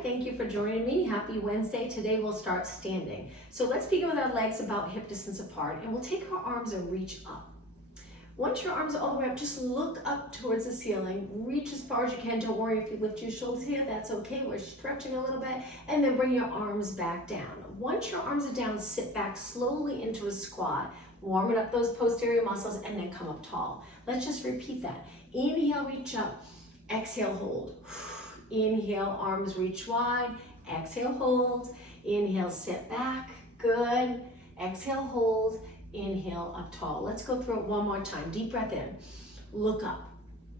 right, thank you for joining me. Happy Wednesday. Today we'll start standing. So let's begin with our legs about hip distance apart, and we'll take our arms and reach up. Once your arms are all the way up, just look up towards the ceiling. Reach as far as you can. Don't worry if you lift your shoulders here, that's okay. We're stretching a little bit, and then bring your arms back down. Once your arms are down, sit back slowly into a squat, warming up those posterior muscles, and then come up tall. Let's just repeat that. Inhale, reach up. Exhale, hold. Inhale, arms reach wide. Exhale, hold. Inhale, sit back. Good. Exhale, hold. Inhale, up tall. Let's go through it one more time. Deep breath in. Look up.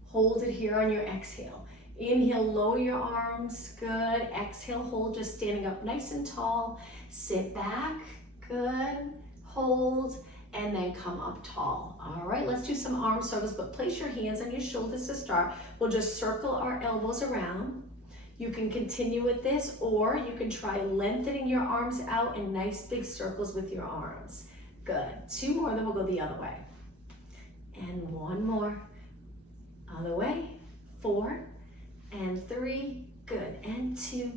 Hold it here on your exhale. Inhale, lower your arms. Good. Exhale, hold, just standing up nice and tall. Sit back. Good. Hold. And then come up tall. All right, let's do some arm circles, but place your hands on your shoulders to start. We'll just circle our elbows around. You can continue with this, or you can try lengthening your arms out in nice big circles with your arms. Good. 2 more, then we'll go the other way. And 1 more. Other way. 4 and 3. Good. And 2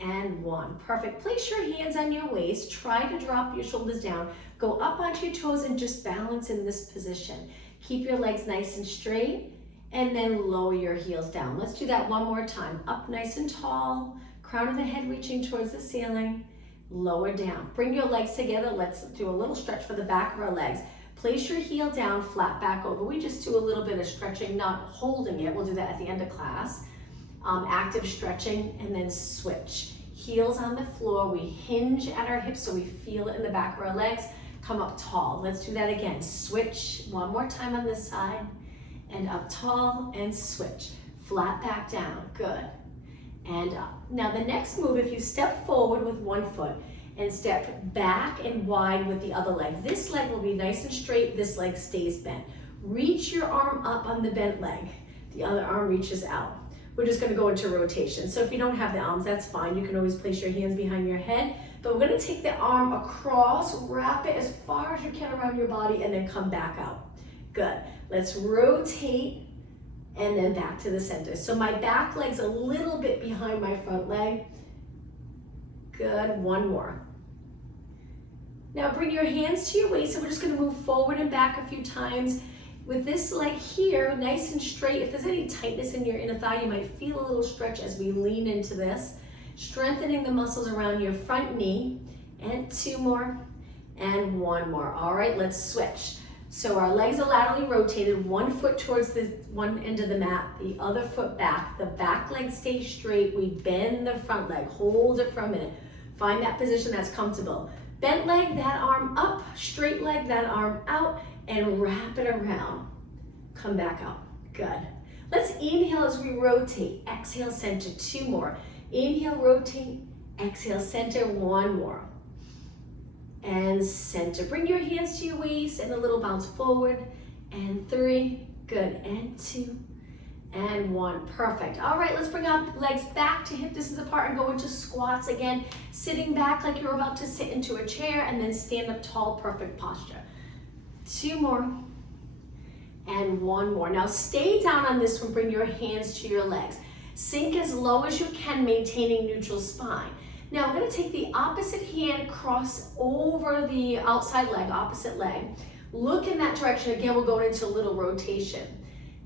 and 1. Perfect. Place your hands on your waist. Try to drop your shoulders down. Go up onto your toes and just balance in this position. Keep your legs nice and straight, and then lower your heels down. Let's do that one more time. Up nice and tall, crown of the head reaching towards the ceiling, lower down. Bring your legs together. Let's do a little stretch for the back of our legs. Place your heel down, flat back over. We just do a little bit of stretching, not holding it. We'll do that at the end of class. Active stretching, and then switch. Heels on the floor. We hinge at our hips so we feel it in the back of our legs. Come up tall. Let's do that again. Switch one more time on this side, and up tall, and switch. Flat back down. Good. And up. Now the next move, if you step forward with one foot and step back and wide with the other leg, this leg will be nice and straight, this leg stays bent. Reach your arm up on the bent leg. The other arm reaches out. We're just going to go into rotation. So if you don't have the arms, that's fine. You can always place your hands behind your head. But we're going to take the arm across, wrap it as far as you can around your body, and then come back out. Good. Let's rotate and then back to the center. So my back leg's a little bit behind my front leg. Good. 1 more. Now bring your hands to your waist, and we're just going to move forward and back a few times. With this leg here, nice and straight. If there's any tightness in your inner thigh, you might feel a little stretch as we lean into this. Strengthening the muscles around your front knee. And 2 more. And 1 more. All right, let's switch. So our legs are laterally rotated, 1 foot towards the one end of the mat, the other foot back. The back leg stays straight. We bend the front leg. Hold it for a minute. Find that position that's comfortable. Bent leg, that arm up. Straight leg, that arm out. And wrap it around. Come back up. Good. Let's inhale as we rotate. Exhale, center. 2 more. Inhale, rotate. Exhale, center. 1 more. And center. Bring your hands to your waist and a little bounce forward. And 3. Good. And 2. And 1. Perfect. All right, let's bring our legs back to hip distance apart and go into squats again. Sitting back like you're about to sit into a chair, and then stand up tall, perfect posture. 2 more, and 1 more. Now stay down on this one, bring your hands to your legs. Sink as low as you can, maintaining neutral spine. Now we're gonna take the opposite hand, cross over the outside leg, opposite leg. Look in that direction. Again, we're going into a little rotation.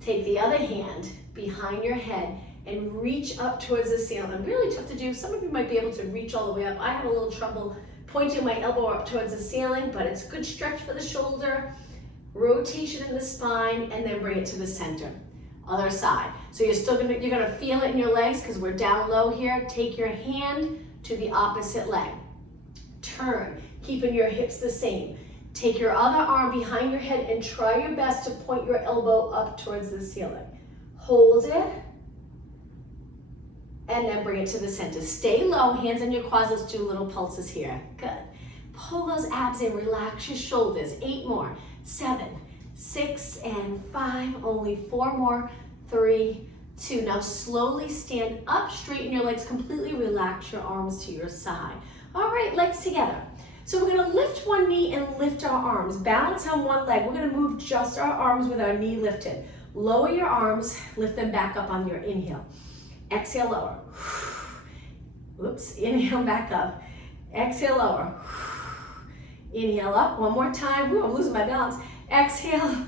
Take the other hand behind your head and reach up towards the ceiling. Really tough to do. Some of you might be able to reach all the way up. I have a little trouble pointing my elbow up towards the ceiling, but it's a good stretch for the shoulder, rotation in the spine, and then bring it to the center. Other side. So you're gonna feel it in your legs because we're down low here. Take your hand to the opposite leg. Turn, keeping your hips the same. Take your other arm behind your head and try your best to point your elbow up towards the ceiling. Hold it. And then bring it to the center. Stay low, hands on your quads. Let's do little pulses here. Good. Pull those abs in, relax your shoulders. 8 more, 7, 6, and 5. Only 4 more, 3, 2. Now slowly stand up, straighten your legs completely, relax your arms to your side. All right, legs together. So we're gonna lift one knee and lift our arms. Balance on one leg. We're gonna move just our arms with our knee lifted. Lower your arms, lift them back up on your inhale. Exhale, lower. Whoops, inhale back up. Exhale, lower. Inhale up, one more time. Ooh, I'm losing my balance. Exhale,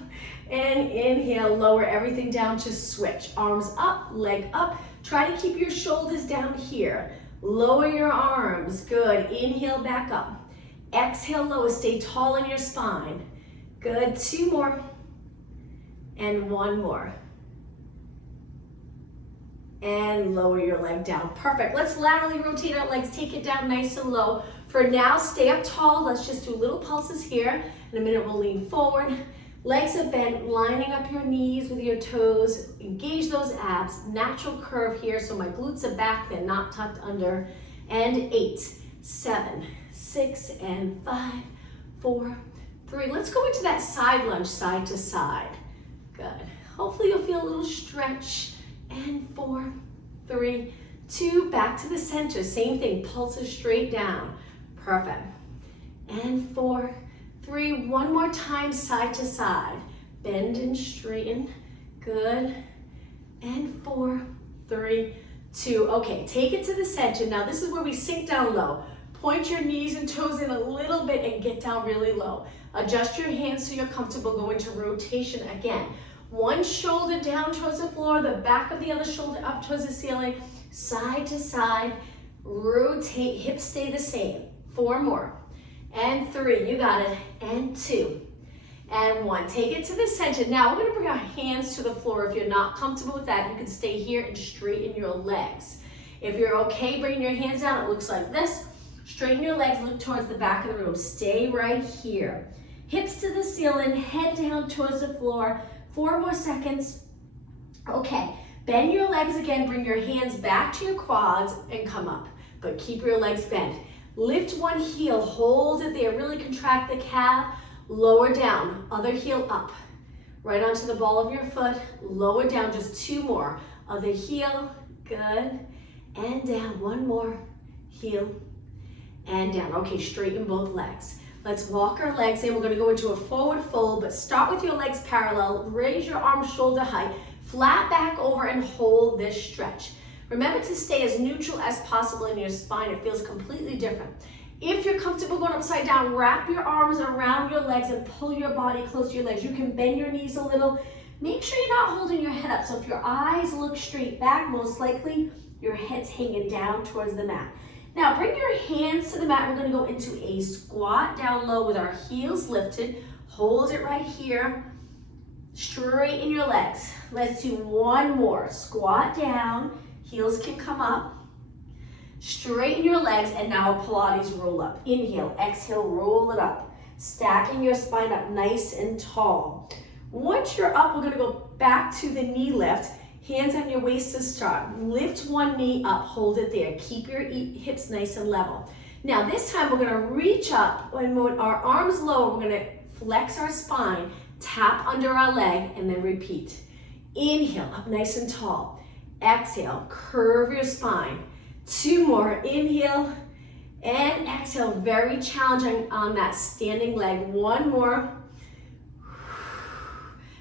and inhale, lower everything down to switch. Arms up, leg up. Try to keep your shoulders down here. Lower your arms, good. Inhale back up. Exhale, lower, stay tall in your spine. Good, 2 more. And 1 more. And lower your leg down. Perfect. Let's laterally rotate our legs. Take it down nice and low. For now, stay up tall. Let's just do little pulses here. In a minute, we'll lean forward. Legs are bent, lining up your knees with your toes. Engage those abs. Natural curve here, so my glutes are back. They're not tucked under. And 8, 7, 6, and 5, 4, 3. Let's go into that side lunge, side to side. Good. Hopefully you'll feel a little stretch. And 4, 3, 2, back to the center. Same thing, pulses straight down. Perfect. And 4, 3, 1 more time, side to side. Bend and straighten. Good. And 4, 3, 2. Okay, take it to the center. Now this is where we sink down low. Point your knees and toes in a little bit and get down really low. Adjust your hands so you're comfortable. Go into rotation again. One shoulder down towards the floor, the back of the other shoulder up towards the ceiling, side to side, rotate, hips stay the same. 4 more, and 3, you got it, and 2, and 1. Take it to the center. Now we're gonna bring our hands to the floor. If you're not comfortable with that, you can stay here and straighten your legs. If you're okay bringing your hands down, it looks like this. Straighten your legs, look towards the back of the room. Stay right here. Hips to the ceiling, head down towards the floor. 4 more seconds. Okay, bend your legs again, bring your hands back to your quads and come up, but keep your legs bent. Lift one heel, hold it there, really contract the calf, lower down, other heel up. Right onto the ball of your foot, lower down, just 2 more. Other heel, good, and down, 1 more, heel, and down. Okay, straighten both legs. Let's walk our legs in. We're gonna go into a forward fold, but start with your legs parallel. Raise your arms shoulder height. Flat back over and hold this stretch. Remember to stay as neutral as possible in your spine. It feels completely different. If you're comfortable going upside down, wrap your arms around your legs and pull your body close to your legs. You can bend your knees a little. Make sure you're not holding your head up. So if your eyes look straight back, most likely your head's hanging down towards the mat. Now bring your hands to the mat. We're gonna go into a squat down low with our heels lifted. Hold it right here. Straighten your legs. Let's do 1 more. Squat down, heels can come up. Straighten your legs, and now a Pilates roll up. Inhale, exhale, roll it up. Stacking your spine up nice and tall. Once you're up, we're gonna go back to the knee lift. Hands on your waist to start. Lift one knee up, hold it there. Keep your hips nice and level. Now this time we're gonna reach up, and when our arms low, we're gonna flex our spine, tap under our leg, and then repeat. Inhale, up nice and tall. Exhale, curve your spine. 2 more, inhale, and exhale. Very challenging on that standing leg. 1 more.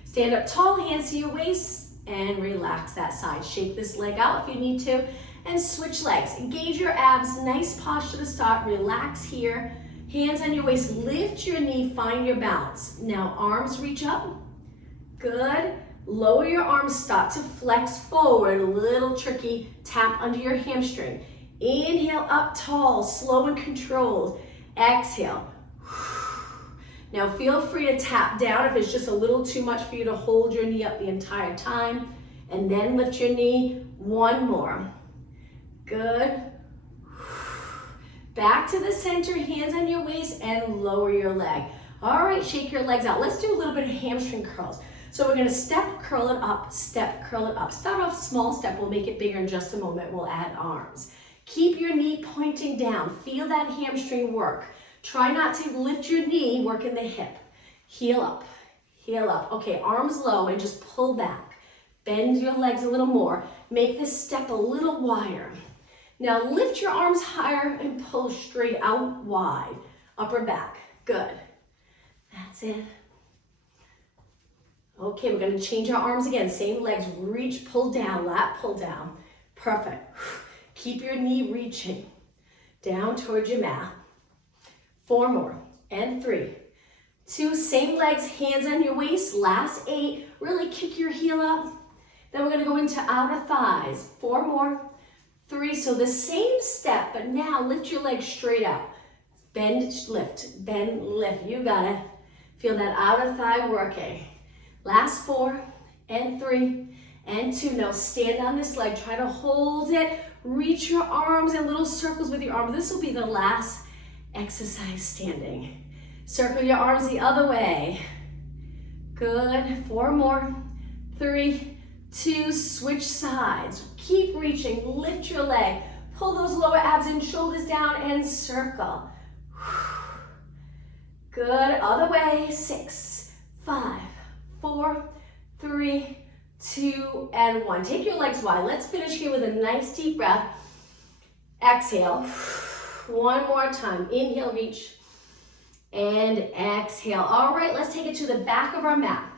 Stand up tall, hands to your waist, and relax that side. Shake this leg out if you need to, and switch legs. Engage your abs, nice posture to start. Relax here. Hands on your waist, lift your knee, find your balance. Now arms reach up, good. Lower your arms, start to flex forward, a little tricky. Tap under your hamstring. Inhale up tall, slow and controlled. Exhale. Now feel free to tap down if it's just a little too much for you to hold your knee up the entire time. And then lift your knee. 1 more. Good. Back to the center, hands on your waist, and lower your leg. All right, shake your legs out. Let's do a little bit of hamstring curls. So we're gonna step, curl it up, step, curl it up. Start off small step, we'll make it bigger in just a moment. We'll add arms. Keep your knee pointing down. Feel that hamstring work. Try not to lift your knee, work in the hip. Heel up, heel up. Okay, arms low and just pull back. Bend your legs a little more. Make this step a little wider. Now lift your arms higher and pull straight out wide. Upper back, good. That's it. Okay, we're gonna change our arms again. Same legs, reach, pull down, lat, pull down. Perfect. Keep your knee reaching down towards your mat. 4 more, and 3, 2, same legs, hands on your waist, last 8, really kick your heel up. Then we're gonna go into outer thighs, 4 more, 3, so the same step, but now lift your legs straight out. Bend, lift, you got it. Feel that outer thigh working. Last 4, and 3, and 2, now stand on this leg, try to hold it, reach your arms in little circles with your arms. This will be the last exercise standing. Circle your arms the other way. Good, 4 more, 3, 2, switch sides. Keep reaching, lift your leg, pull those lower abs and shoulders down and circle. Good, other way, 6, 5, 4, 3, 2, and 1. Take your legs wide. Let's finish here with a nice deep breath. Exhale. 1 more time. Inhale, reach, and exhale. All right, let's take it to the back of our mat.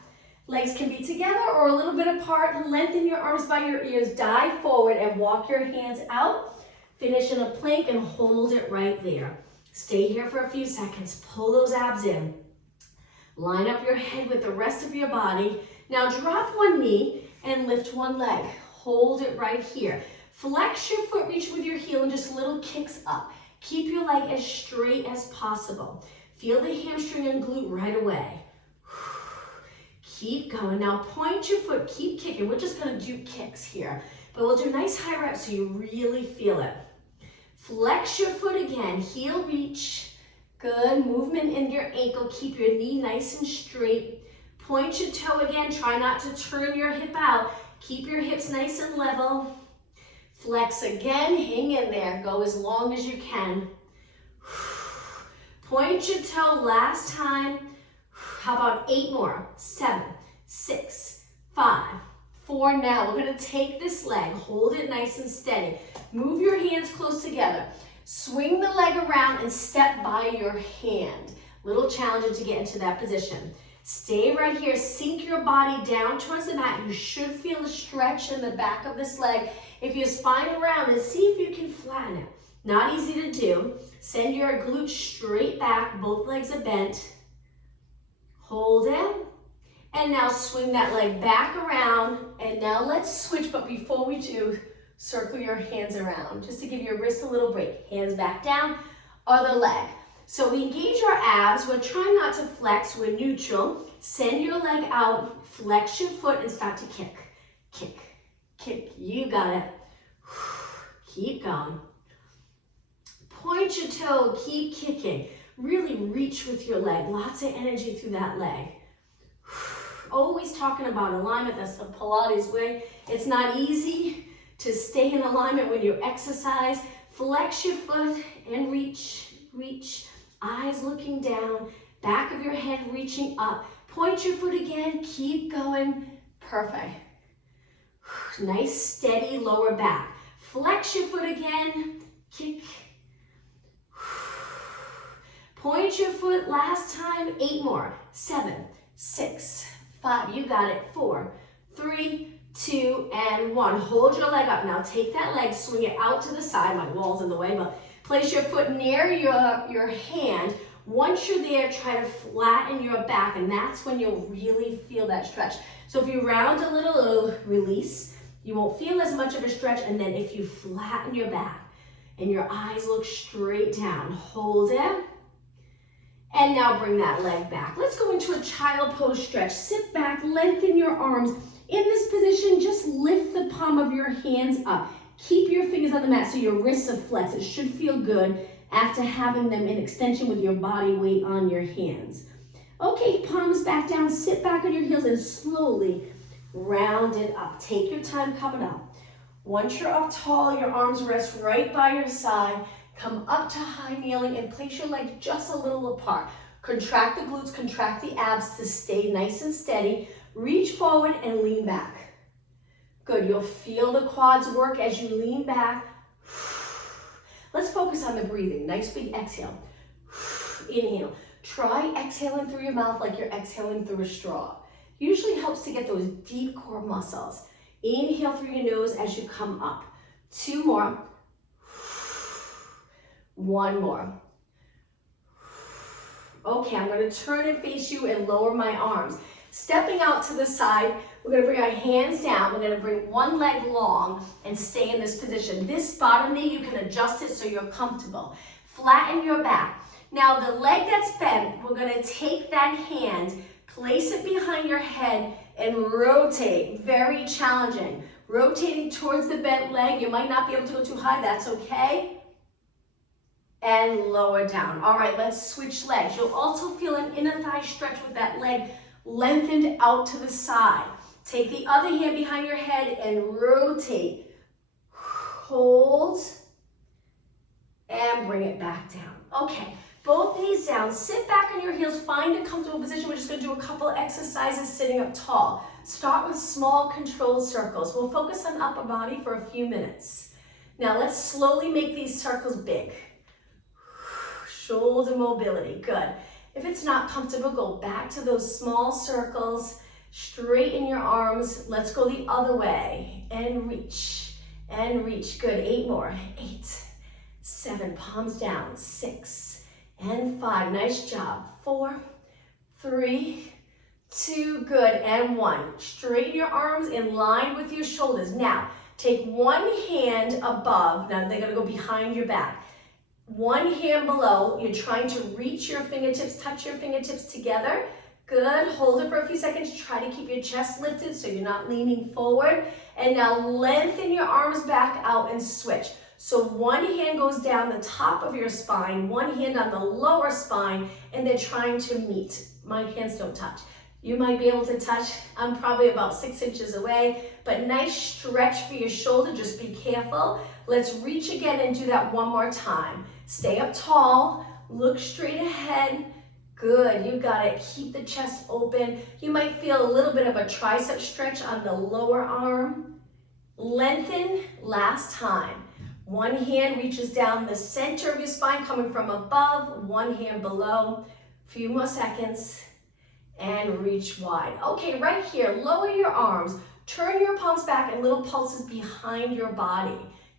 Legs can be together or a little bit apart. Lengthen your arms by your ears. Dive forward and walk your hands out. Finish in a plank and hold it right there. Stay here for a few seconds. Pull those abs in. Line up your head with the rest of your body. Now drop one knee and lift one leg. Hold it right here. Flex your foot, reach with your heel and just little kicks up. Keep your leg as straight as possible. Feel the hamstring and glute right away. Keep going. Now point your foot, keep kicking. We're just gonna do kicks here, but we'll do nice high reps so you really feel it. Flex your foot again, heel reach. Good, movement in your ankle. Keep your knee nice and straight. Point your toe again, try not to turn your hip out. Keep your hips nice and level. Flex again, hang in there. Go as long as you can. Point your toe last time. How about 8 more? 7, 6, 5, 4. Now we're gonna take this leg, hold it nice and steady. Move your hands close together. Swing the leg around and step by your hand. Little challenge to get into that position. Stay right here, sink your body down towards the mat. You should feel a stretch in the back of this leg. If you spine around and see if you can flatten it. Not easy to do. Send your glutes straight back, both legs are bent. Hold it. And now swing that leg back around. And now let's switch, but before we do, circle your hands around, just to give your wrist a little break. Hands back down, other leg. So we engage our abs, we're trying not to flex, we're neutral. Send your leg out, flex your foot and start to kick. Kick, kick, you got it. Keep going. Point your toe, keep kicking. Really reach with your leg, lots of energy through that leg. Always talking about alignment, that's the Pilates way. It's not easy to stay in alignment when you exercise. Flex your foot and reach, reach. Eyes looking down, back of your head reaching up. Point your foot again, keep going. Perfect. Nice steady lower back. Flex your foot again, kick. Point your foot last time, 8 more. 7, 6, 5, you got it. 4, 3, 2, and 1. Hold your leg up. Now take that leg, swing it out to the side. My wall's in the way, but place your foot near your hand. Once you're there, try to flatten your back, and that's when you'll really feel that stretch. So if you round a little, it'll release. You won't feel as much of a stretch, and then if you flatten your back and your eyes look straight down, hold it. And now bring that leg back. Let's go into a child pose stretch. Sit back, lengthen your arms. In this position, just lift the palm of your hands up. Keep your fingers on the mat so your wrists are flexed. It should feel good after having them in extension with your body weight on your hands. Okay, palms back down, sit back on your heels and slowly round it up. Take your time coming up. Once you're up tall, your arms rest right by your side. Come up to high kneeling and place your legs just a little apart. Contract the glutes, contract the abs to stay nice and steady. Reach forward and lean back. Good, you'll feel the quads work as you lean back. Let's focus on the breathing. Nice big exhale. Inhale. Try exhaling through your mouth like you're exhaling through a straw. Usually helps to get those deep core muscles. Inhale through your nose as you come up. 2 more. One more. Okay, I'm going to turn and face you and lower my arms. Stepping out to the side, we're going to bring our hands down. We're going to bring one leg long and stay in this position. This bottom knee, you can adjust it so you're comfortable. Flatten your back. Now the leg that's bent, we're going to take that hand, place it behind your head, and rotate. Very challenging. Rotating towards the bent leg. You might not be able to go too high. That's okay. And lower down. All right, let's switch legs. You'll also feel an inner thigh stretch with that leg lengthened out to the side. Take the other hand behind your head and rotate. Hold. And bring it back down. Okay, both knees down. Sit back on your heels. Find a comfortable position. We're just going to do a couple exercises sitting up tall. Start with small controlled circles. We'll focus on upper body for a few minutes. Now let's slowly make these circles big. Shoulder mobility, good. If it's not comfortable, go back to those small circles. Straighten your arms. Let's go the other way and reach, good. 8 more, 8, 7, palms down, 6, and 5, nice job. 4, 3, 2, good, and 1. Straighten your arms in line with your shoulders. Now, take one hand above. Now they're gonna go behind your back. One hand below, you're trying to reach your fingertips, touch your fingertips together. Good, hold it for a few seconds. Try to keep your chest lifted so you're not leaning forward. And now lengthen your arms back out and switch. So one hand goes down the top of your spine, one hand on the lower spine, and they're trying to meet. My hands don't touch. You might be able to touch. I'm probably about 6 inches away, but nice stretch for your shoulder. Just be careful. Let's reach again and do that one more time. Stay up tall, look straight ahead. Good, you got it. Keep the chest open. You might feel a little bit of a tricep stretch on the lower arm. Lengthen, last time. One hand reaches down the center of your spine, coming from above, one hand below. Few more seconds, and reach wide. Okay, right here, lower your arms. Turn your palms back and little pulses behind your body.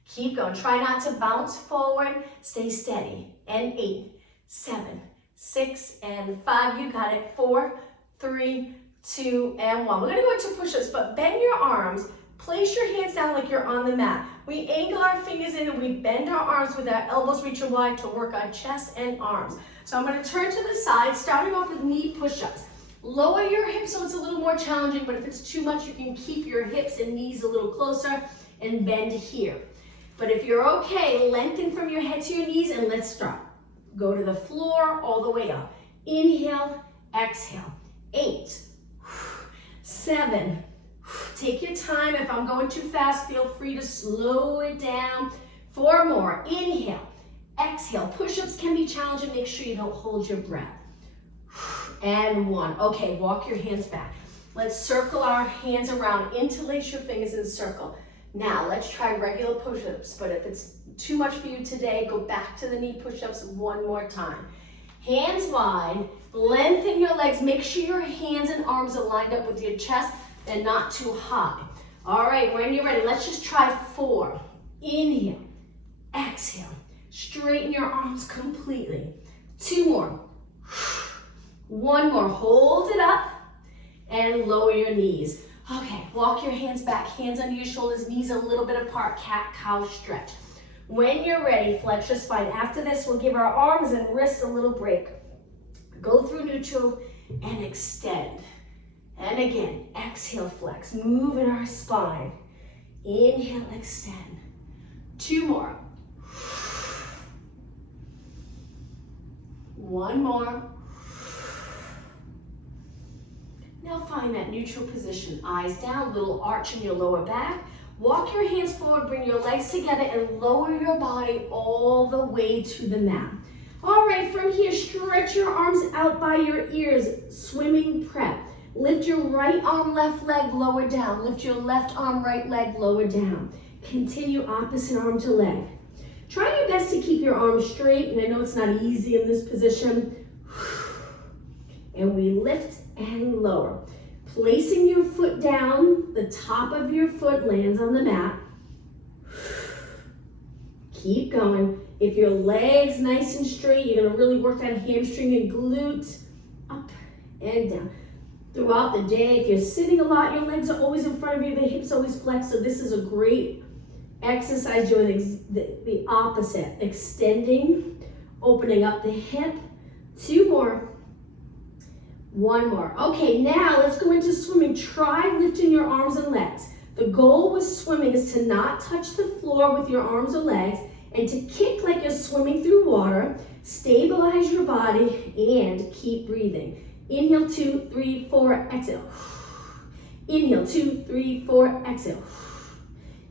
Keep going. Try not to bounce forward. Stay steady. And 8, 7, 6, and 5. You got it. 4, 3, 2, and 1. We're going to go into push-ups, but bend your arms. Place your hands down like you're on the mat. We angle our fingers in and we bend our arms with our elbows reaching wide to work our chest and arms. So I'm going to turn to the side, starting off with knee push-ups. Lower your hips so it's a little more challenging, but if it's too much, you can keep your hips and knees a little closer and bend here. But if you're okay, lengthen from your head to your knees and let's start. Go to the floor all the way up. Inhale, exhale. 8, 7, take your time. If I'm going too fast, feel free to slow it down. 4 more. Inhale, exhale. Push-ups can be challenging. Make sure you don't hold your breath. And 1. Okay, walk your hands back. Let's circle our hands around. Interlace your fingers in a circle. Now, let's try regular push-ups, but if it's too much for you today, go back to the knee push-ups one more time. Hands wide, lengthen your legs. Make sure your hands and arms are lined up with your chest and not too high. All right, when you're ready, let's just try 4. Inhale, exhale. Straighten your arms completely. 2 more. 1 more. Hold it up and lower your knees. Okay, walk your hands back, hands under your shoulders, knees a little bit apart, cat-cow stretch. When you're ready, flex your spine. After this, we'll give our arms and wrists a little break. Go through neutral and extend. And again, exhale, flex, move in our spine. Inhale, extend. 2 more. 1 more. Now find that neutral position. Eyes down, little arch in your lower back. Walk your hands forward, bring your legs together and lower your body all the way to the mat. All right, from here, stretch your arms out by your ears, swimming prep. Lift your right arm, left leg, lower down. Lift your left arm, right leg, lower down. Continue opposite arm to leg. Try your best to keep your arms straight, and I know it's not easy in this position. And we lift and lower. Placing your foot down, the top of your foot lands on the mat. Keep going. If your leg's nice and straight, you're gonna really work that hamstring and glute. Up and down. Throughout the day, if you're sitting a lot, your legs are always in front of you, the hips always flex, so this is a great exercise doing the opposite. Extending, opening up the hip. 2 more. 1 more. Okay, now let's go into swimming. Try lifting your arms and legs. The goal with swimming is to not touch the floor with your arms or legs and to kick like you're swimming through water. Stabilize your body and keep breathing. Inhale, 2, 3, 4, exhale. Inhale, 2, 3, 4, exhale.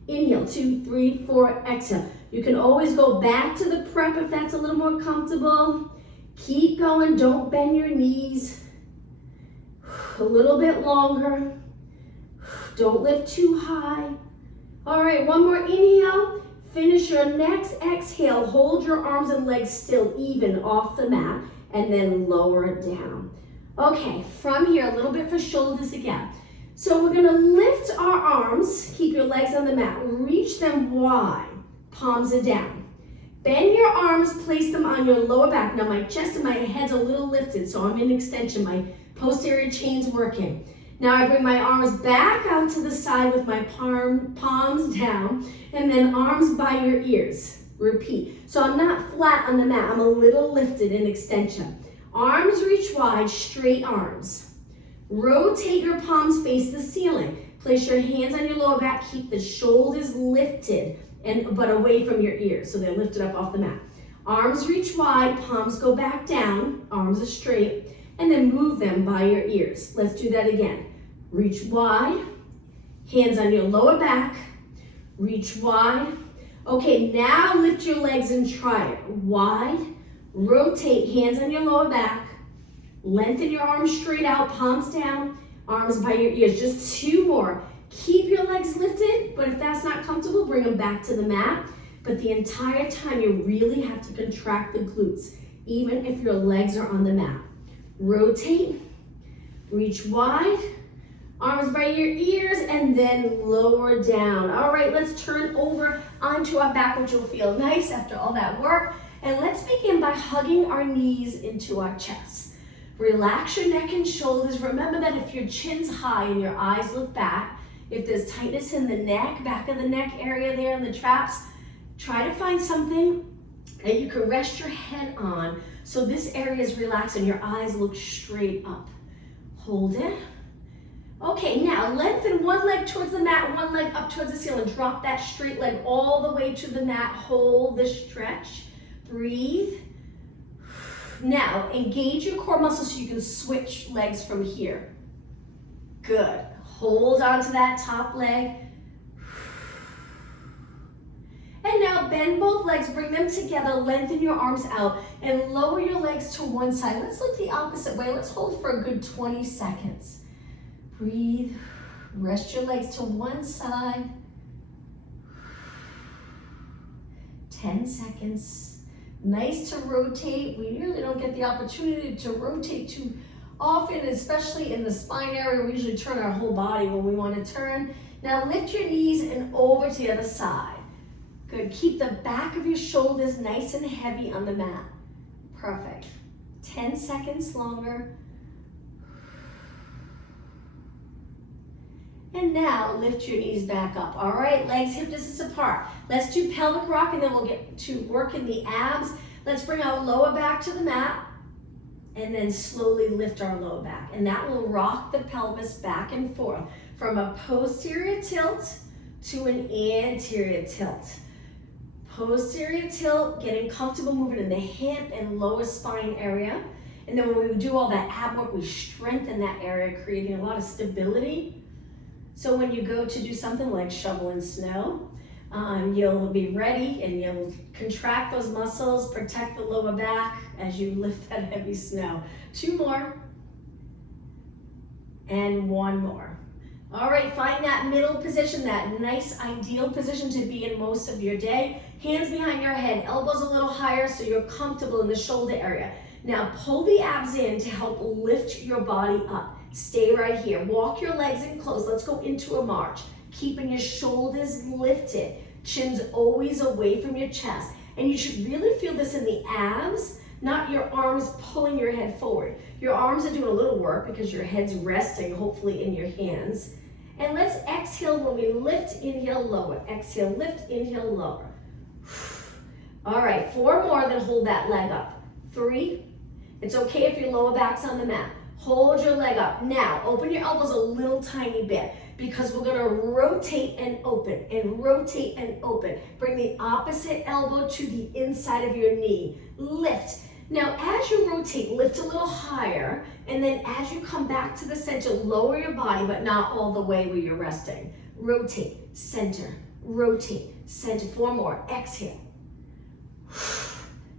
Inhale, 2, 3, 4, exhale. You can always go back to the prep if that's a little more comfortable. Keep going, don't bend your knees. A little bit longer. Don't lift too high. All right, 1 more inhale. Finish your next exhale. Hold your arms and legs still even off the mat and then lower it down. Okay, from here, a little bit for shoulders again. So we're gonna lift our arms, keep your legs on the mat, reach them wide, palms are down. Bend your arms, place them on your lower back. Now my chest and my head's a little lifted, so I'm in extension, my posterior chain's working. Now I bring my arms back out to the side with my palms down, and then arms by your ears. Repeat. So I'm not flat on the mat, I'm a little lifted in extension. Arms reach wide, straight arms. Rotate your palms, face the ceiling. Place your hands on your lower back, keep the shoulders lifted, but away from your ears, so they're lifted up off the mat. Arms reach wide, palms go back down, arms are straight, and then move them by your ears. Let's do that again. Reach wide, hands on your lower back, reach wide. Okay, now lift your legs and try it. Wide, rotate, hands on your lower back, lengthen your arms straight out, palms down, arms by your ears. Just 2 more. Keep your legs lifted, but if that's not comfortable, bring them back to the mat. But the entire time, you really have to contract the glutes, even if your legs are on the mat. Rotate, reach wide, arms by your ears, and then lower down. All right, let's turn over onto our back, which will feel nice after all that work. And let's begin by hugging our knees into our chest. Relax your neck and shoulders. Remember that if your chin's high and your eyes look back, if there's tightness in the neck, back of the neck area there in the traps, try to find something that you can rest your head on so this area is relaxed and your eyes look straight up. Hold it. Okay, now lengthen one leg towards the mat, one leg up towards the ceiling. Drop that straight leg all the way to the mat. Hold the stretch. Breathe. Now, engage your core muscles so you can switch legs from here. Good. Hold on to that top leg. And now bend both legs, bring them together, lengthen your arms out, and lower your legs to one side. Let's look the opposite way. Let's hold for a good 20 seconds. Breathe. Rest your legs to one side. 10 seconds. Nice to rotate. We usually don't get the opportunity to rotate too often, especially in the spine area. We usually turn our whole body when we want to turn. Now lift your knees and over to the other side. Good. Keep the back of your shoulders nice and heavy on the mat. Perfect. 10 seconds longer. And now lift your knees back up. All right, legs hip distance apart. Let's do pelvic rock and then we'll get to work in the abs. Let's bring our lower back to the mat and then slowly lift our lower back. And that will rock the pelvis back and forth from a posterior tilt to an anterior tilt. Posterior tilt, getting comfortable moving in the hip and lower spine area. And then when we do all that ab work, we strengthen that area, creating a lot of stability. So when you go to do something like shoveling snow, you'll be ready and you'll contract those muscles, protect the lower back as you lift that heavy snow. 2 more. And 1 more. All right, find that middle position, that nice ideal position to be in most of your day. Hands behind your head, elbows a little higher so you're comfortable in the shoulder area. Now pull the abs in to help lift your body up. Stay right here. Walk your legs in close. Let's go into a march. Keeping your shoulders lifted. Chin's always away from your chest. And you should really feel this in the abs, not your arms pulling your head forward. Your arms are doing a little work because your head's resting, hopefully, in your hands. And let's exhale when we lift, inhale, lower. Exhale, lift, inhale, lower. All right, 4 more, then hold that leg up. 3. It's okay if your lower back's on the mat. Hold your leg up. Now, open your elbows a little tiny bit because we're gonna rotate and open and rotate and open. Bring the opposite elbow to the inside of your knee. Lift. Now, as you rotate, lift a little higher, and then as you come back to the center, lower your body, but not all the way where you're resting. Rotate, center, rotate, center. 4 more. Exhale.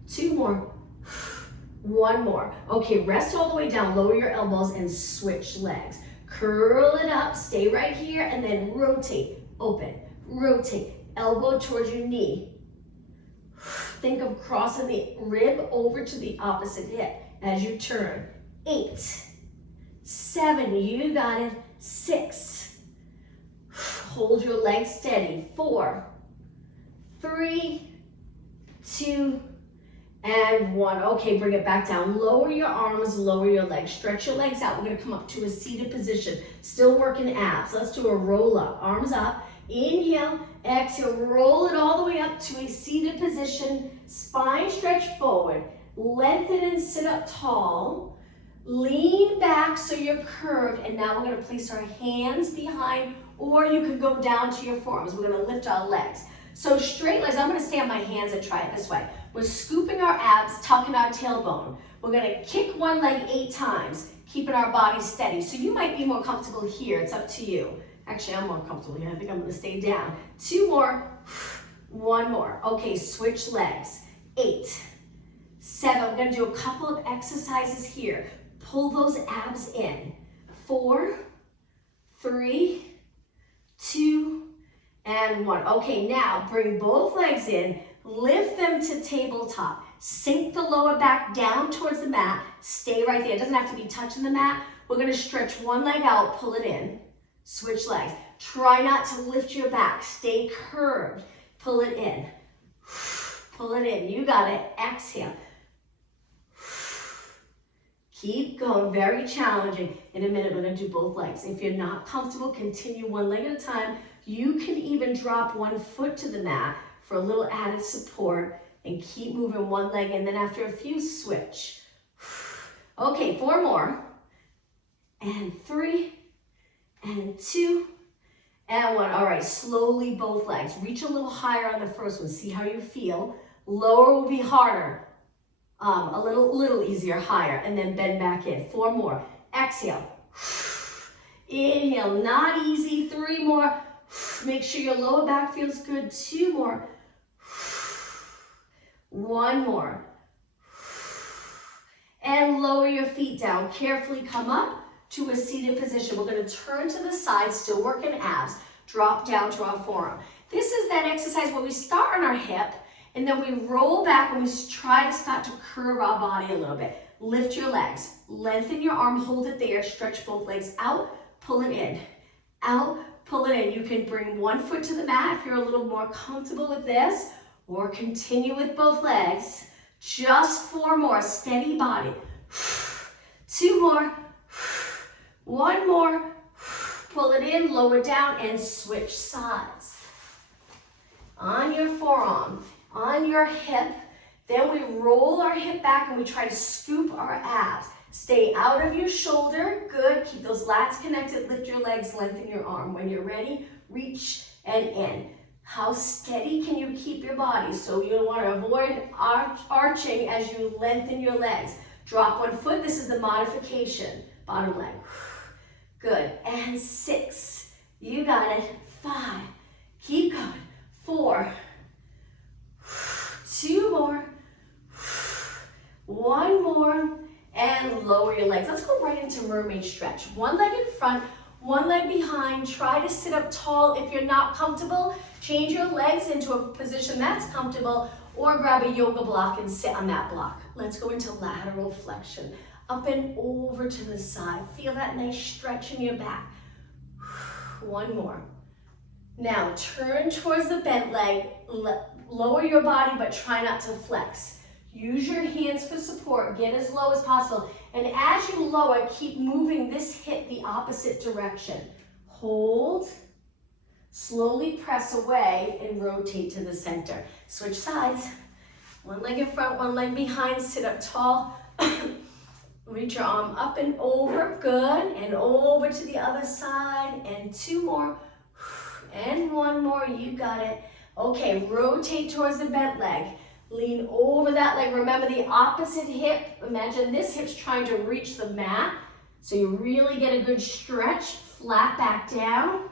2 more. 1 more. Okay, rest all the way down, lower your elbows and switch legs. Curl it up, stay right here, and then rotate, open, rotate, elbow towards your knee. Think of crossing the rib over to the opposite hip as you turn. 8, 7, you got it. 6, hold your legs steady. 4, 3, 2, and 1. Okay, bring it back down. Lower your arms, lower your legs. Stretch your legs out. We're gonna come up to a seated position. Still working abs. Let's do a roll up. Arms up. Inhale, exhale, roll it all the way up to a seated position. Spine stretch forward. Lengthen and sit up tall. Lean back so you're curved. And now we're gonna place our hands behind, or you can go down to your forearms. We're gonna lift our legs. So straight legs, I'm gonna stay on my hands and try it this way. We're scooping our abs, tucking our tailbone. We're gonna kick one leg 8 times, keeping our body steady. So you might be more comfortable here, it's up to you. Actually, I'm more comfortable here. I think I'm gonna stay down. 2 more, 1 more. Okay, switch legs. 8, 7, we're gonna do a couple of exercises here. Pull those abs in. 4, 3, 2, and 1. Okay, now bring both legs in, lift them to tabletop. Sink the lower back down towards the mat. Stay right there. It doesn't have to be touching the mat. We're gonna stretch one leg out, pull it in. Switch legs. Try not to lift your back. Stay curved. Pull it in. Pull it in. You got it. Exhale. Keep going. Very challenging. In a minute, we're going to do both legs. If you're not comfortable, continue one leg at a time. You can even drop one foot to the mat for a little added support and keep moving one leg. And then after a few, switch. Okay, 4 more. And 3. And 2, and 1. All right, slowly both legs. Reach a little higher on the first one. See how you feel. Lower will be harder. A little easier, higher, and then bend back in. 4 more. Exhale. Inhale, not easy. 3 more. Make sure your lower back feels good. 2 more. 1 more. And lower your feet down. Carefully come up to a seated position. We're going to turn to the side, still working abs, drop down to our forearm. This is that exercise where we start on our hip and then we roll back and we try to start to curve our body a little bit. Lift your legs, lengthen your arm, hold it there, stretch both legs out, pull it in, out, pull it in. You can bring one foot to the mat if you're a little more comfortable with this, or continue with both legs. Just 4 more, steady body. 2 more. 1 more, pull it in, lower down, and switch sides. On your forearm, on your hip, then we roll our hip back and we try to scoop our abs. Stay out of your shoulder, good, keep those lats connected, lift your legs, lengthen your arm. When you're ready, reach and in. How steady can you keep your body? So you'll want to avoid arching as you lengthen your legs. Drop one foot, this is the modification, bottom leg. Good, and 6, you got it. 5, keep going. 4, 2 more, 1 more, and lower your legs. Let's go right into mermaid stretch. One leg in front, one leg behind. Try to sit up tall. If you're not comfortable, change your legs into a position that's comfortable, or grab a yoga block and sit on that block. Let's go into lateral flexion. Up and over to the side. Feel that nice stretch in your back. 1 more. Now turn towards the bent leg, lower your body, but try not to flex. Use your hands for support, get as low as possible. And as you lower, keep moving this hip the opposite direction. Hold, slowly press away, and rotate to the center. Switch sides. One leg in front, one leg behind, sit up tall. Reach your arm up and over, good, and over to the other side, and 2 more, and 1 more, you got it. Okay, rotate towards the bent leg. Lean over that leg. Remember the opposite hip. Imagine this hip's trying to reach the mat. So you really get a good stretch. Flat back down.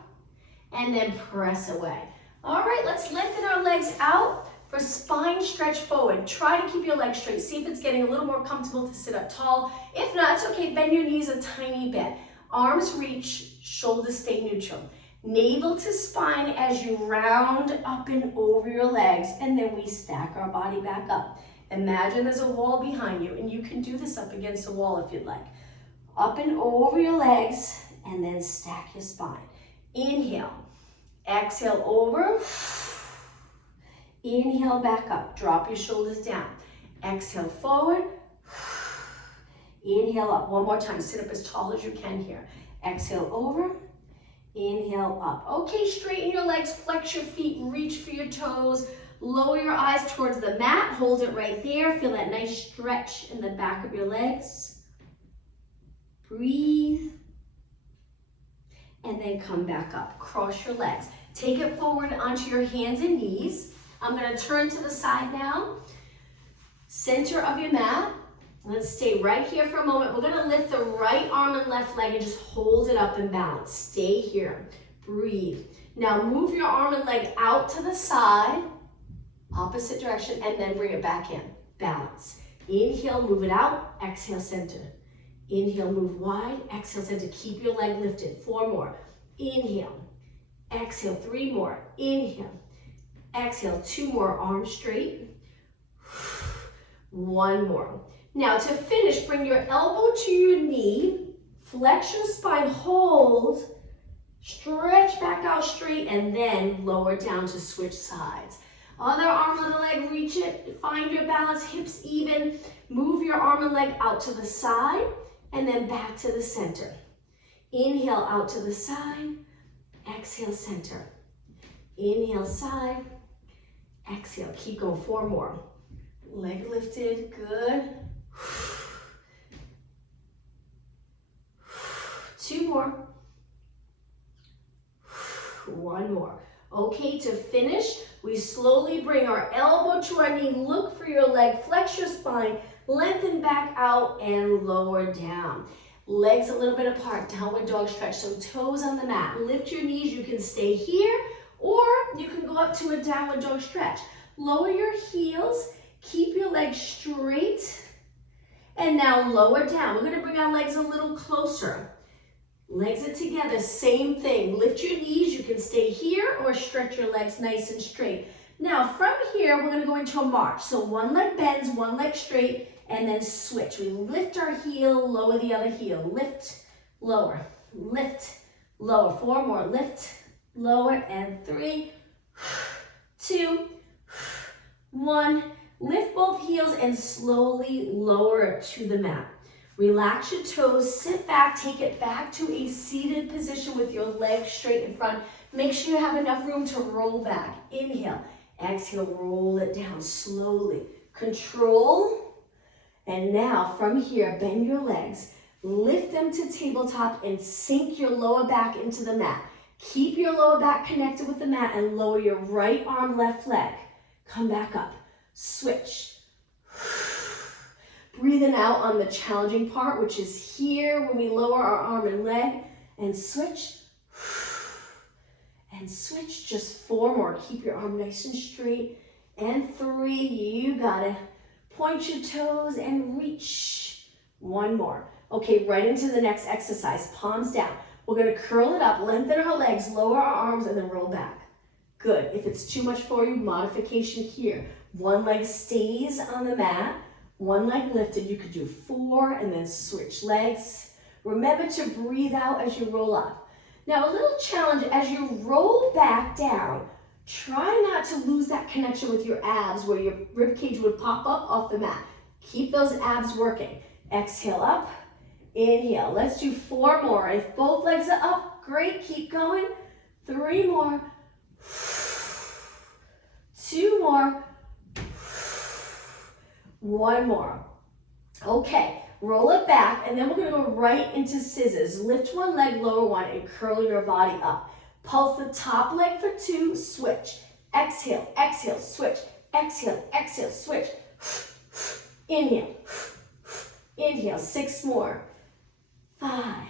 And then press away. All right, let's lengthen our legs out for spine stretch forward. Try to keep your legs straight. See if it's getting a little more comfortable to sit up tall. If not, it's okay. Bend your knees a tiny bit. Arms reach, shoulders stay neutral. Navel to spine as you round up and over your legs, and then we stack our body back up. Imagine there's a wall behind you, and you can do this up against a wall if you'd like. Up and over your legs, and then stack your spine. Inhale, exhale over, inhale back up, drop your shoulders down. Exhale forward, inhale up. One more time, sit up as tall as you can here. Exhale over, inhale up. Okay, straighten your legs, flex your feet, reach for your toes, lower your eyes towards the mat, hold it right there. Feel that nice stretch in the back of your legs. Breathe. And then come back up. Cross your legs. Take it forward onto your hands and knees. I'm going to turn to the side now. Center of your mat. Let's stay right here for a moment. We're going to lift the right arm and left leg and just hold it up and balance. Stay here. Breathe. Now move your arm and leg out to the side, opposite direction, and then bring it back in. Balance. Inhale, move it out. Exhale, center. Inhale, move wide. Exhale, center. Keep your leg lifted. 4 more. Inhale. Exhale, 3 more. Inhale. Exhale, 2 more. Arms straight. 1 more. Now to finish, bring your elbow to your knee, flex your spine, hold, stretch back out straight, and then lower down to switch sides. Other arm, other leg, reach it, find your balance, hips even. Move your arm and leg out to the side, and then back to the center. Inhale out to the side, exhale center. Inhale side, exhale. Keep going, 4 more. Leg lifted, good. 2 more. 1 more. Okay, to finish, we slowly bring our elbow to our knee, look for your leg, flex your spine, lengthen back out and lower down. Legs a little bit apart, downward dog stretch, so toes on the mat. Lift your knees, you can stay here, or you can go up to a downward dog stretch. Lower your heels, keep your legs straight, and now lower down. We're gonna bring our legs a little closer. Legs are together, same thing. Lift your knees, you can stay here or stretch your legs nice and straight. Now from here, we're gonna go into a march. So one leg bends, one leg straight, and then switch. We lift our heel, lower the other heel. Lift, lower, lift, lower. 4 more, lift, lower, and 3, 2, 1. Lift both heels and slowly lower to the mat. Relax your toes, sit back, take it back to a seated position with your legs straight in front. Make sure you have enough room to roll back. Inhale, exhale, roll it down slowly. Control. And now from here, bend your legs, lift them to tabletop and sink your lower back into the mat. Keep your lower back connected with the mat and lower your right arm, left leg. Come back up, switch. Breathing out on the challenging part, which is here when we lower our arm and leg, and switch. And switch, just 4 more. Keep your arm nice and straight. And 3, you got it. Point your toes and reach. 1 more. Okay, right into the next exercise. Palms down. We're gonna curl it up, lengthen our legs, lower our arms, and then roll back. Good. If it's too much for you, modification here. One leg stays on the mat. One leg lifted. You could do 4 and then switch legs. Remember to breathe out as you roll up. Now a little challenge, as you roll back down, try not to lose that connection with your abs where your rib cage would pop up off the mat. Keep those abs working. Exhale up, inhale. Let's do 4 more. If both legs are up, great, keep going. 3 more. 2 more. 1 more. Okay, roll it back, and then we're gonna go right into scissors. Lift one leg, lower one, and curl your body up. Pulse the top leg for 2, switch. Exhale, exhale, switch. Exhale, exhale, switch. Inhale, inhale, 6 more. 5,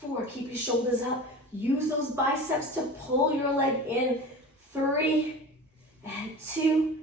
4, keep your shoulders up. Use those biceps to pull your leg in. 3, and 2,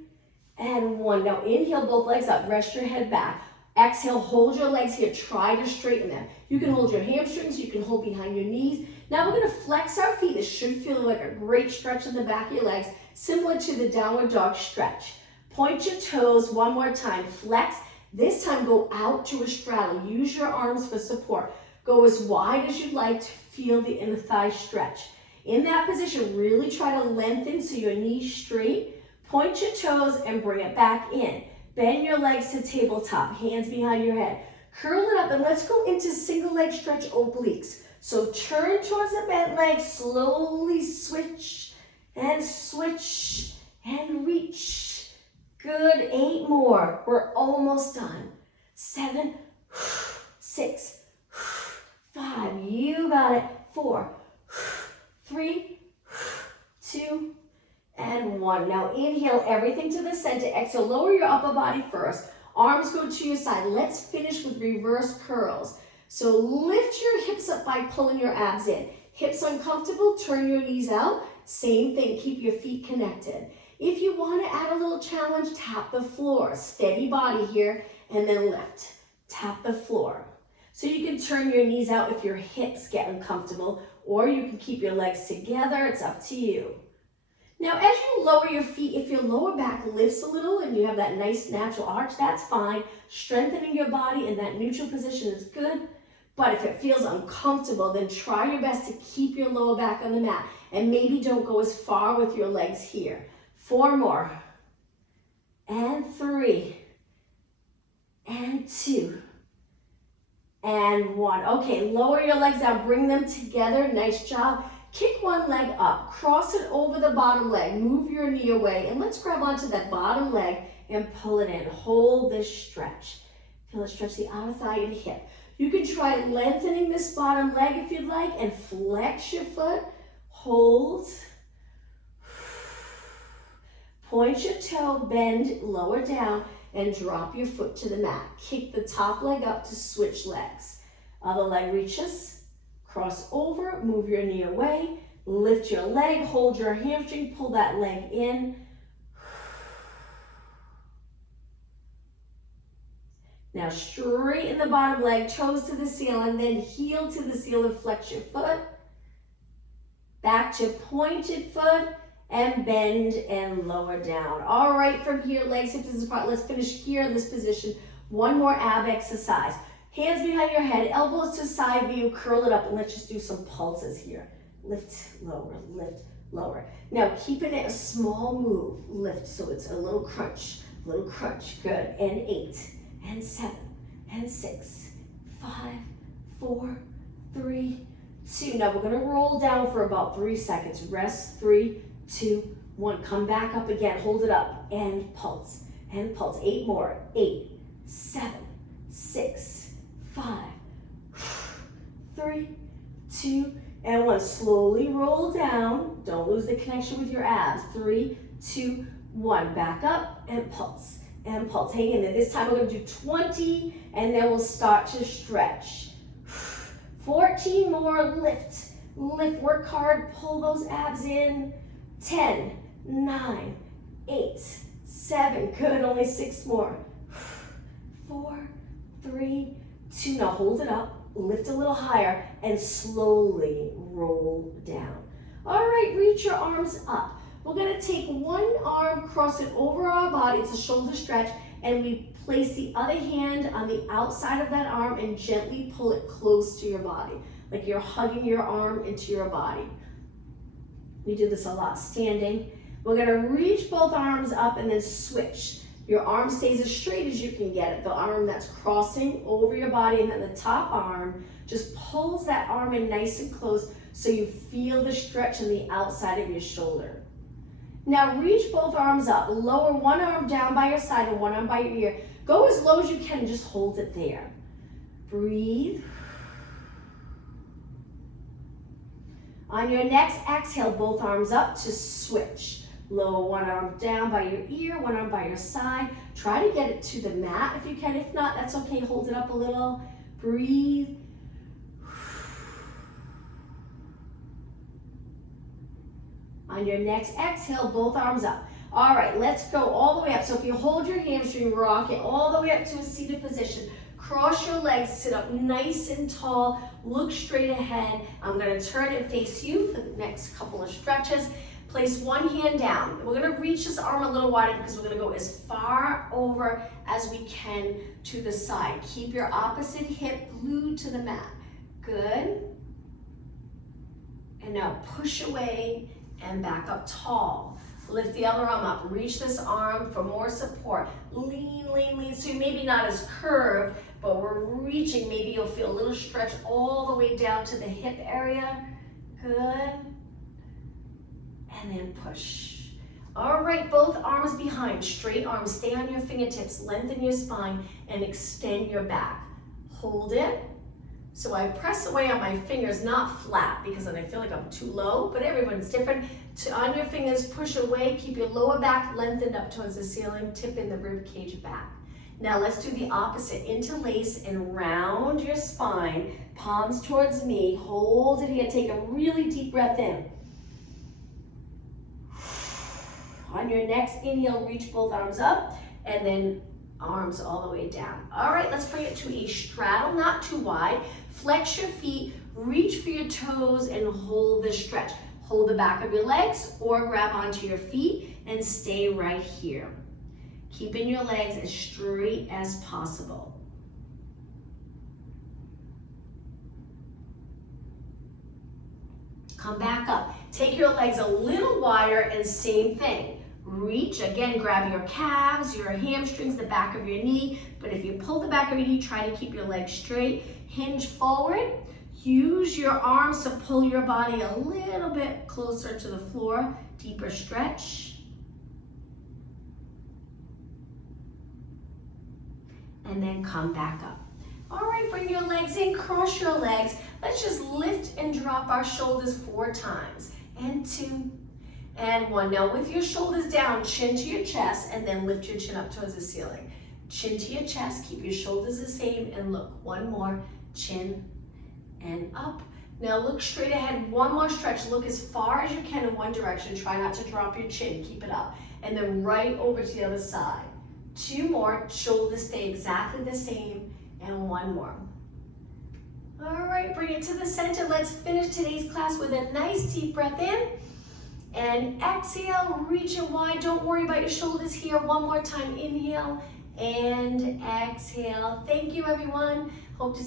and 1. Now inhale, both legs up, rest your head back. Exhale, hold your legs here, try to straighten them. You can hold your hamstrings, you can hold behind your knees. Now we're gonna flex our feet. This should feel like a great stretch in the back of your legs, similar to the downward dog stretch. Point your toes one more time, flex. This time go out to a straddle. Use your arms for support. Go as wide as you'd like to feel the inner thigh stretch. In that position, really try to lengthen so your knees straight. Point your toes and bring it back in. Bend your legs to tabletop, hands behind your head. Curl it up and let's go into single leg stretch obliques. So turn towards the bent leg, slowly switch and reach. Good, 8 more. We're almost done. 7, 6, 5, you got it. 4, 3, 2, and 1. Now inhale everything to the center. Exhale, lower your upper body first. Arms go to your side. Let's finish with reverse curls. So lift your hips up by pulling your abs in. Hips uncomfortable, turn your knees out. Same thing, keep your feet connected. If you want to add a little challenge, tap the floor. Steady body here, and then lift. Tap the floor. So you can turn your knees out if your hips get uncomfortable, or you can keep your legs together. It's up to you. Now, as you lower your feet, if your lower back lifts a little and you have that nice natural arch, that's fine. Strengthening your body in that neutral position is good. But if it feels uncomfortable, then try your best to keep your lower back on the mat. And maybe don't go as far with your legs here. 4 more. And 3. And 2. And 1. Okay, lower your legs down. Bring them together. Nice job. Kick one leg up, cross it over the bottom leg, move your knee away, and let's grab onto that bottom leg and pull it in. Hold this stretch. Feel it stretch the outer thigh and hip. You can try lengthening this bottom leg if you'd like, and flex your foot. Hold. Point your toe, bend, lower down, and drop your foot to the mat. Kick the top leg up to switch legs. Other leg reaches. Cross over, move your knee away, lift your leg, hold your hamstring, pull that leg in. Now straighten the bottom leg, toes to the ceiling, then heel to the ceiling, flex your foot. Back to pointed foot, and bend and lower down. All right, from here, legs hip distance apart. Let's finish here in this position. One more ab exercise. Hands behind your head, elbows to side view, curl it up, and let's just do some pulses here. Lift, lower. Now, keeping it a small move, lift, so it's a little crunch, good. And 8, and 7, and 6, 5, 4, 3, 2. Now, we're gonna roll down for about 3 seconds. Rest, 3, 2, 1. Come back up again, hold it up, and pulse. 8 more, 8, 7, 6, 5, 3, 2, and 1. Slowly roll down. Don't lose the connection with your abs. 3, 2, 1. Back up and pulse. Hang in there. This time we're going to do 20, and then we'll start to stretch. 14 more. Lift. Work hard. Pull those abs in. 10, 9, 8, 7. Good. Only 6 more. 4, 3, 2. Now hold it up, lift a little higher, and slowly roll down. All right, reach your arms up. We're gonna take one arm, cross it over our body, it's a shoulder stretch, and we place the other hand on the outside of that arm and gently pull it close to your body. like you're hugging your arm into your body. We do this a lot standing. We're gonna reach both arms up and then switch. Your arm stays as straight as you can get it. The arm that's crossing over your body, and then the top arm just pulls that arm in nice and close so you feel the stretch on the outside of your shoulder. Now reach both arms up. Lower one arm down by your side and one arm by your ear. Go as low as you can and just hold it there. Breathe. On your next exhale, both arms up to switch. Lower one arm down by your ear, one arm by your side. Try to get it to the mat if you can. If not, that's okay. Hold it up a little. Breathe. On your next exhale, both arms up. All right, let's go all the way up. So if you hold your hamstring, rock it all the way up to a seated position. Cross your legs, sit up nice and tall, look straight ahead. I'm gonna turn and face you for the next couple of stretches. Place one hand down. We're gonna reach this arm a little wider because we're gonna go as far over as we can to the side. Keep your opposite hip glued to the mat. Good. And now push away and back up tall. Lift the other arm up. Reach this arm for more support. Lean, lean, lean. So maybe not as curved, but we're reaching. Maybe you'll feel a little stretch all the way down to the hip area. Good. And then push. All right, both arms behind. Straight arms. Stay on your fingertips. Lengthen your spine and extend your back. Hold it. So I press away on my fingers, not flat, because then I feel like I'm too low, but everyone's different. On your fingers, push away, keep your lower back lengthened up towards the ceiling, tip in the rib cage back. Now let's do the opposite. Interlace and round your spine, palms towards me. Hold it here, take a really deep breath in. On your next inhale, reach both arms up, and then arms all the way down. All right, let's bring it to a straddle, not too wide. Flex your feet, reach for your toes, and hold the stretch. Hold the back of your legs or grab onto your feet and stay right here. Keeping your legs as straight as possible. Come back up. Take your legs a little wider and same thing. Reach, again, grab your calves, your hamstrings, the back of your knee. But if you pull the back of your knee, try to keep your legs straight. Hinge forward. Use your arms to pull your body a little bit closer to the floor. Deeper stretch. And then come back up. All right, bring your legs in, cross your legs. Let's just lift and drop our shoulders 4 times. And 2. And 1. Now with your shoulders down, chin to your chest, and then lift your chin up towards the ceiling. Chin to your chest, keep your shoulders the same, and look. 1 more, chin and up. Now look straight ahead, 1 more stretch. Look as far as you can in one direction. Try not to drop your chin, keep it up. And then right over to the other side. 2 more, shoulders stay exactly the same, and 1 more. All right, bring it to the center. Let's finish today's class with a nice deep breath in. And exhale, reach it wide. Don't worry about your shoulders here. 1 more time, inhale and exhale. Thank you, everyone. Hope to see you.